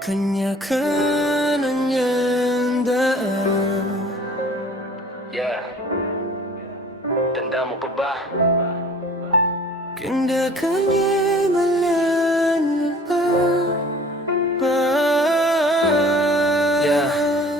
Kanya-kanyang daan. Yeah, tanda mo pa ba? Kanya-kanyang Yeah,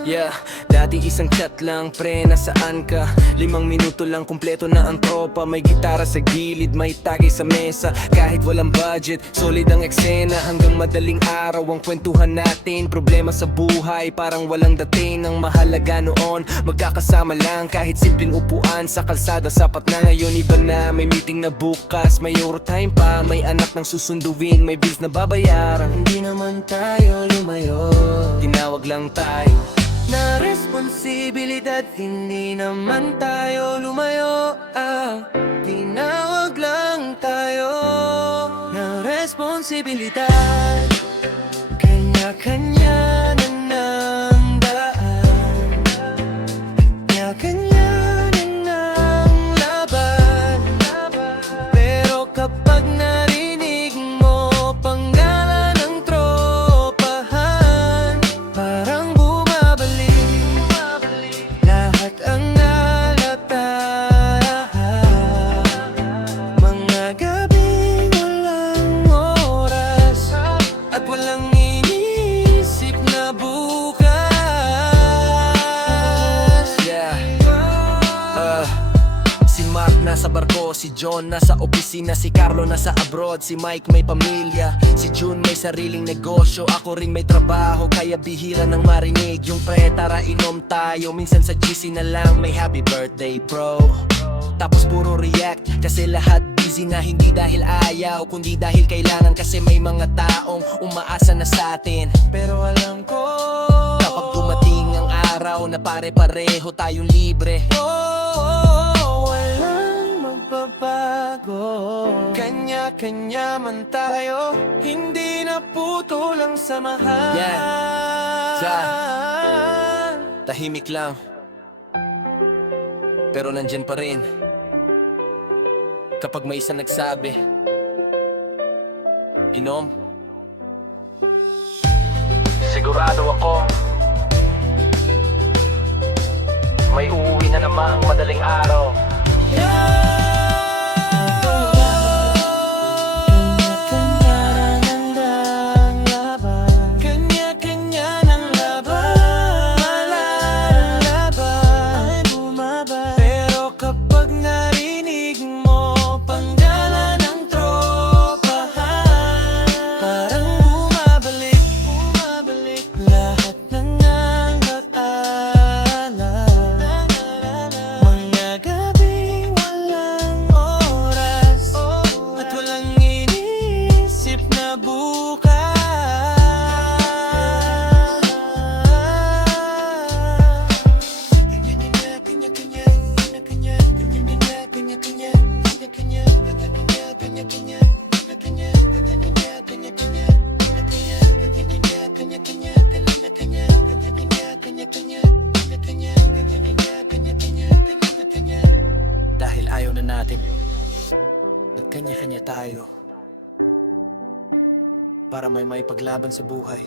yeah. Dati isang chat lang, pre, nasaan ka? 5 minuto lang, kumpleto na ang tropa. May gitara sa gilid, may tagay sa mesa. Kahit walang budget, solid ang eksena. Hanggang madaling araw ang kwentuhan natin. Problema sa buhay, parang walang dating. Ang mahalaga noon, magkakasama lang. Kahit simpleng upuan sa kalsada, sapat na. Ngayon iba na, may meeting na bukas. May overtime pa, may anak ng susunduin. May bills na babayaran. Hindi naman tayo lumayo, Tinawag lang tayo na responsibilidad. Hindi naman tayo lumayo, tinawag lang tayo na responsibilidad. Kanya-kanya na ng daan, kanya-kanya na ng laban. Pero kapag narinig mo pangalan ng tropahan, parang lahat ang nalatahan. Mga gabing walang oras at walang iniisip na bukas. Yeah. Si Mark nasa barko, si John nasa opisina, si Carlo nasa abroad, si Mike may pamilya, si June may sariling negosyo, ako rin may trabaho, kaya bihira nang marinig yung pre, tara inom tayo. Minsan sa GC na lang may happy birthday bro, tapos puro react kasi lahat busy na. Hindi dahil ayaw, kundi dahil kailangan. Kasi may mga taong umaasa na sa atin. Pero alam ko, kapag dumating ang araw na pare-pareho tayong libre, walang magbabago. Kanya-kanya man tayo, hindi na puto lang samahan. tahimik lang, pero nandyan pa rin. Kapag may isang nagsabi, inom, sigurado ako may uuwi na namang madaling araw. Dahil ayaw na natin, nagkanya-kanya tayo para may paglaban sa buhay.